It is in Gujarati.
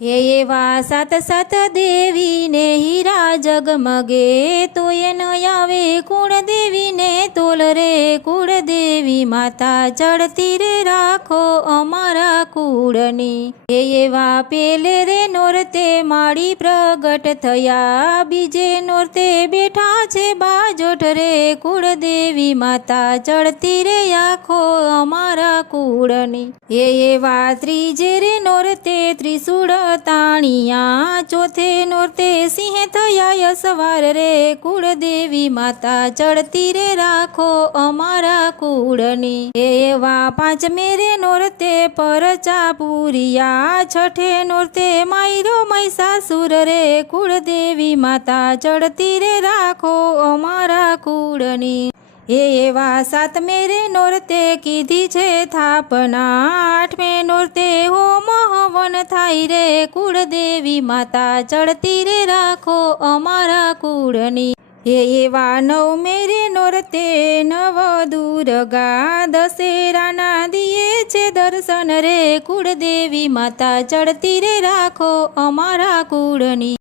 હે એવા સાત સાત દેવીને હીરા જગમગે તોય ન આવે કુળદેવીને તોલ રે કુળદેવી માતા ચડતી રે રાખો અમારા કુળની। હે એવા પેલે રે નોરતે માળી પ્રગટ થયા બીજે નોરતે બેઠા છે બાજોઠ રે કુળદેવી માતા ચડતી રે આખો અમારા કુળની। હે એવા ત્રીજે રે નોરતે ત્રિશૂળ તાણિયા ચોથે નોરતે સિંહ થયા યસવાર રે કુળદેવી માતા ચડતી રે રાખો અમારા કુળની। હે એવા પાંચમે રે નોરતે પરચા પૂરિયા છઠે નોરતે માયરો મહિષાસુર રે કુળદેવી માતા ચડતી રે રાખો અમારા કુળની। હે એવા સાતમે રે નોરતે કીધી છે થાપના આઠમે નોરતે હોમ હવન થાય રે કુળદેવી માતા ચડતી રે રાખો અમારા કુળની। હે એવા નવમે રે નોરતે નવ દુર્ગા દશેરાના દિયે છે દર્શન રે કુળદેવી માતા ચડતી રે રાખો અમારા કુળની।